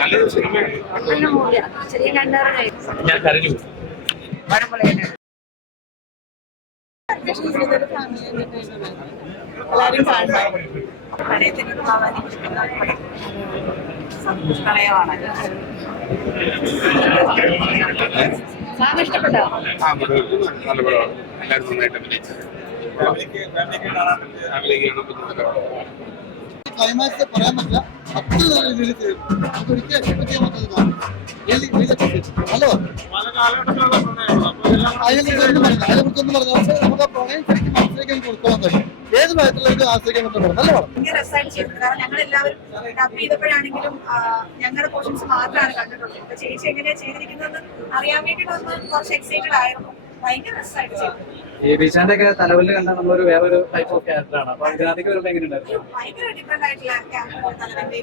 നല്ലൊരു സിനിമയാണ്. ഞാൻ കരഞ്ഞു. എല്ലാരും കാണണം. പ്രണയത്തിനോട് പ്രണയമാണ്. സാറിന് ഇഷ്ടപ്പെട്ടോ? നല്ല പടമാണ്. എല്ലാവരും നന്നായിട്ട് അഭിനയിച്ചു. ക്ലൈമാക്സ് പറയാൻ പറ്റില്ല. അത്ര നല്ല രീതിയിൽ ചെയ്തു. നമുക്ക് ഒരിക്കലും എക്സ്പെക്ട് ചെയ്യാൻ പറ്റുന്നതാണ്. ഹലോ, അതിനെക്കുറിച്ചൊന്നും പറഞ്ഞാൽ പക്ഷേ നമുക്ക് ആ പ്രണയം ശരിക്കും മനസ്സിലേക്ക് കൊടുക്കാൻ കഴിയും. ഏത് പ്രായത്തിലേക്ക് ആശ്രയിക്കാൻ പറ്റുന്ന നല്ല പടം. ഭയങ്കര രസമായിട്ട് ചെയ്തത്. കാരണം ഞങ്ങൾ എല്ലാവരും ഡബ് ചെയ്തപ്പോഴാണെങ്കിലും ഞങ്ങളുടെ പോർഷൻസ് മാത്രമാണ് കണ്ടിട്ടുള്ളത്. ഇപ്പൊ ചേച്ചി എങ്ങനെയാ ചെയ്തിരിക്കുന്നത് അറിയാൻ വേണ്ടിയിട്ട് കുറച്ച് എക്സൈറ്റഡ് ആയിരുന്നു. ഭയങ്കര രസമായിട്ട് ചെയ്തു. ഈ ബിഷാന്റെ ഒക്കെ തലവല് കണ്ട നമ്മളൊരു വേറൊരു ടൈപ്പ് ഓഫ് ക്യാരക്ടറാണ്. അപ്പൊ ഇതിനകത്തേക്ക് വരുമ്പോൾ എങ്ങനെയുണ്ടായിരുന്നു? ഭയങ്കര ഡിഫറെന്റ് ആയിട്ടുള്ള ക്യാരക്ടർ തലവന്റെ.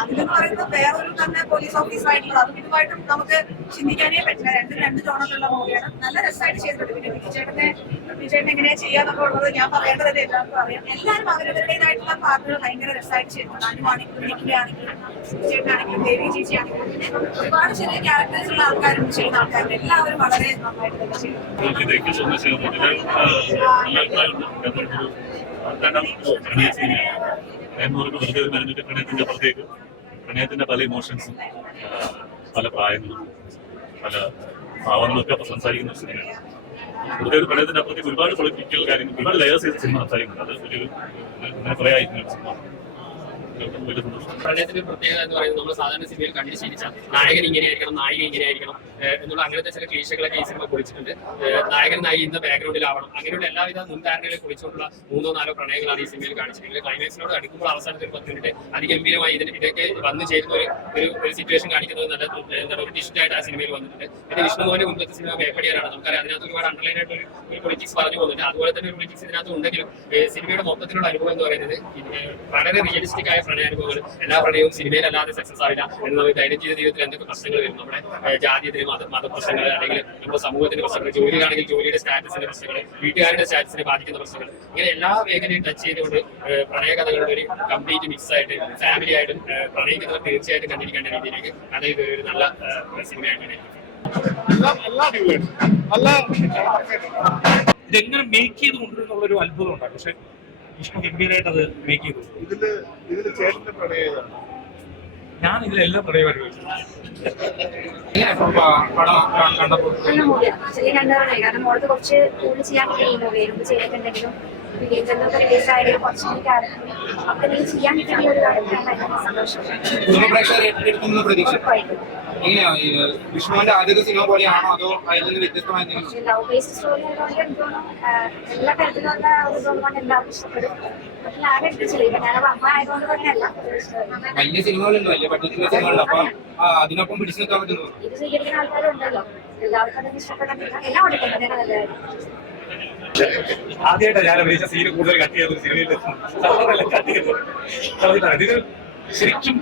അതിലെന്ന് പറയുന്നത് വേറൊരു തന്നെ പോലീസ് ഓഫീസറായിട്ടുള്ളത്. അതും ഇതുമായിട്ടും നമുക്ക് ചിന്തിക്കാനേ പറ്റില്ല. രണ്ട് ടോണുള്ള മൂവിയാണ്. നല്ല രസമായിട്ട് ചെയ്തിട്ടുണ്ട്. പിന്നെ വിജയേട്ടൻ എങ്ങനെയാ ചെയ്യാന്നൊക്കെ ഉള്ളത് ഞാൻ പറയേണ്ടതല്ലേ, എല്ലാവർക്കും അറിയാം. എല്ലാവരും അവരവരുടേതായിട്ടുള്ള പാർട്ടുകൾ ഭയങ്കര രസമായിട്ട് ചെയ്തിട്ടുണ്ട്. അനുവാണെങ്കിലും നിഖിലാണെങ്കിലും വിജയേട്ടനാണെങ്കിലും ദേവി ചേച്ചി ആണെങ്കിലും ഒരുപാട് ചെറിയ ക്യാരക്ടേഴ്സ് ഉള്ള ആൾക്കാരും ചെയ്യുന്ന ആൾക്കാരും എല്ലാവരും വളരെ നന്നായിട്ട് തന്നെ ചെയ്തു. പ്രണയത്തിന്റെ പല ഇമോഷൻസും പല പ്രായങ്ങളും പല ഭാവങ്ങളും ഒക്കെ സംസാരിക്കുന്ന സിനിമയാണ്. കൂടുതൽ പ്രണയത്തിന്റെ അപ്പുറത്തേക്ക് ഒരുപാട് പൊളിറ്റിക്കൽ കാര്യങ്ങൾ, ഒരുപാട് ലെയേഴ്സ് ചെയ്ത സിനിമ സംസാരിക്കുന്നുണ്ട്. അത് ഒരു കുറെ ആയിരിക്കും സിനിമ. പ്രണയത്തിന്റെ പ്രത്യേകത എന്ന് പറയുന്നത് നമ്മൾ സാധാരണ സിനിമയിൽ കണ്ടു ശീലിച്ച നായകൻ ഇങ്ങനെയായിരിക്കണം, നായിക ഇങ്ങനെയായിരിക്കണം എന്നുള്ള അങ്ങനത്തെ ചില ക്ലീശകളൊക്കെ ഈ സിനിമ കുറിച്ചിട്ടുണ്ട്. നായകൻ നായിക ഇന്ന ബാക്ക്ഗ്രൗണ്ടിലാവണം, അങ്ങനെയുള്ള എല്ലാവിധ മുൻധാരണകളെ കുറിച്ചുകൊണ്ടുള്ള 3-4 പ്രണയങ്ങളാണ് ഈ സിനിമയിൽ കാണിച്ചിട്ടുള്ളത്. ക്ലൈമാക്സിനോട് അടുക്കുമ്പോൾ അവസാനത്തെ 10 മിനിറ്റ് അതിഗംഭീരമായി ഇതൊക്കെ വന്നു ചേരുന്ന ഒരു സിറ്റുവേഷൻ കാണിക്കുന്നത് നല്ല എന്താണ് ഒരു ഡിഷിറ്റായിട്ട് ആ സിനിമയിൽ വന്നിട്ടുണ്ട്. പിന്നെ വിഷ്ണുമോന്റെ മുമ്പത്തെ സിനിമ വേപ്പടിയാനാണ്. നമുക്കറിയാം അതിനകത്ത് ഒരുപാട് അണ്ടർലൈൻ ആയിട്ട് ഒരു പൊളിറ്റിക്സ് പറഞ്ഞു പോകുന്നുണ്ട്. അതുപോലെ തന്നെ ഒരു പൊളിറ്റിക്സ് ഇതിനകത്ത് ഉണ്ടെങ്കിലും സിനിമയുടെ മൊത്തത്തിലുള്ള അനുഭവം എന്ന് പറയുന്നത് വളരെ റിയലിസ്റ്റിക് ആയ പ്രണയാനുഭവങ്ങൾ. എല്ലാ പ്രണയവും സിനിമയിൽ അല്ലാതെ സക്സസ് ആവില്ല എന്ന് നമുക്ക് ദൈനംദിന ജീവിതത്തിൽ എന്തൊക്കെ പ്രശ്നങ്ങൾ വരും, നമ്മുടെ ജാതീയത്തിന് മതപ്രശ്നങ്ങൾ, അല്ലെങ്കിൽ നമ്മുടെ സമൂഹത്തിന്റെ പ്രശ്നങ്ങൾ, ജോലിയാണെങ്കിൽ ജോലിയുടെ സ്റ്റാറ്റസിന്റെ പ്രശ്നങ്ങൾ, വീട്ടുകാരുടെ സ്റ്റാറ്റസിനെ ബാധിക്കുന്ന പ്രശ്നങ്ങൾ, ഇങ്ങനെ എല്ലാ മേഖലയും ടച്ച് ചെയ്തുകൊണ്ട് പ്രണയകഥകളുടെ ഒരു കംപ്ലീറ്റ് മിക്സ് ആയിട്ട് ഫാമിലി ആയിട്ടും പ്രണയിക്കുന്നവർ തീർച്ചയായിട്ടും കണ്ടിരിക്കേണ്ട രീതിയിലേക്ക് അതായത് ഒരു നല്ല സിനിമയായിട്ടാണ്. ഇതെങ്ങനെ മേക്ക് ചെയ്ത് കൊണ്ടുവരുന്നുള്ളൊരു അത്ഭുതം ഉണ്ടാകും. പക്ഷെ വിഷ്ണു ഗംഭീരമായിട്ട് അത് മേക്ക് ചെയ്തു. ഞാൻ ഇതിലെല്ലാം പ്രണയം അനുഭവിച്ചു. കാരണം മോൾക്ക് കുറച്ച് കൂടുതൽ ചെയ്യാൻ പറ്റുന്ന മൂവിയാണ് ചെയ്തിട്ടുണ്ടെങ്കിലും റിലീസായാലും കുറച്ചുകൂടി അപ്പൊ ചെയ്യാൻ പറ്റുന്ന ഒരു സന്തോഷം. വിഷ്ണുവിന്റെ ആദ്യത്തെ സിനിമ പോലെയാണോ അതോ അതിൽ നിന്ന് വ്യത്യസ്തമായ ലവ് ബേസ്ഡ് സ്റ്റോറി ആയതുകൊണ്ട് എല്ലാ തരത്തിലുള്ള ഒരു തോന്നുകൊണ്ട് എല്ലാവർക്കും ഇഷ്ടപ്പെടും. പക്ഷെ ആരും എടുത്തില്ല. ഇപ്പൊ ഞാൻ അമ്മ ആയതുകൊണ്ട് തന്നെയല്ല. വലിയ സിനിമകളുണ്ട്, വലിയ ബഡ്ജറ്റിലെ സിനിമകളുണ്ട്. അപ്പൊ അതിനൊപ്പം പിടിച്ചു നിൽക്കാൻ പറ്റുന്നു. ഇത് സ്വീകരിക്കുന്ന ആൾക്കാരുണ്ടല്ലോ, എല്ലാവർക്കും അതൊന്നും ഇഷ്ടപ്പെടാൻ എല്ലാം കൊടുക്കുന്നത് നല്ലതായിരുന്നു. ആദ്യമായിട്ടാണ് ഞാൻ അഭിനയിച്ച സീന് കൂടുതൽ കട്ട് ചെയ്ത സിനിമയിൽ കട്ട് ചെയ്തത്. ഇതിന് ശരിക്കും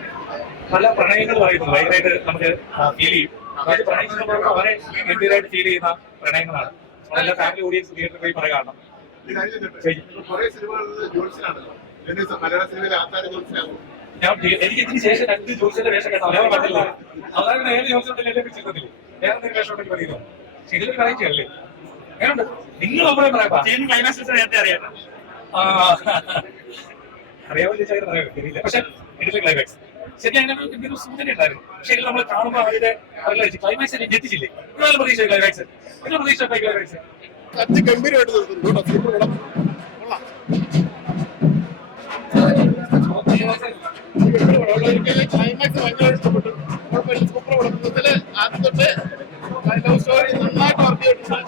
പല പ്രണയങ്ങൾ പറയുന്നത് ഭയങ്കരമായിട്ട് നമുക്ക് ഫീൽ ചെയ്യും. അതായത് പ്രണയിക്കുന്ന വളരെ ഗംഭീരമായിട്ട് ഫീൽ ചെയ്യുന്ന പ്രണയങ്ങളാണ്. എല്ലാ ഫാമിലി ഓഡിയൻസ് തിയേറ്ററിൽ പോയി പറയാം. കാരണം എനിക്ക് ഇതിന് ശേഷം 2 ജോത്സ്യന്റെ വേഷം കേട്ടോ അറിയാൻ പറ്റില്ല. അതായത് ഏത് ജോത്സ്യത്തിലും ചിത്രത്തില് വേറെ എന്തെങ്കിലും വേഷം ഉണ്ടെങ്കിൽ പറയുന്നു. പക്ഷെ ഇതിലൊരു പറയിച്ചല്ലേ എങ്ങനെയുണ്ട് നിങ്ങൾ അഭിപ്രായം പറയാം. ക്ലൈമാക്സ് നേരത്തെ അറിയാം, അറിയാമോ ചോദിച്ചാൽ അറിയില്ല. പക്ഷെ ഇതിലെ ക്ലൈമാക്സ് ശരിക്കും അങ്ങനെ സൂചന ഉണ്ടായിരുന്നു. പക്ഷെ ഇതിൽ നമ്മൾ കാണുമ്പോൾ അവരുടെ ക്ലൈമാക്സ് ഞെട്ടിച്ചില്ലേ? ഇതുപോലെ പ്രതീക്ഷ ക്ലൈമാക്സ്, ഇതിന്റെ പ്രതീക്ഷ ക്ലൈമാക്സ് ഗംഭീരമായിട്ട് ക്ലൈമാക്സ് ഭയങ്കര ഇഷ്ടപ്പെട്ടു. സൂപ്പർ പടത്തിൽ ആദ്യം തൊട്ട് ലവ് സ്റ്റോറി നന്നായിട്ട് വർക്ക് ചെയ്തിട്ടുണ്ട്.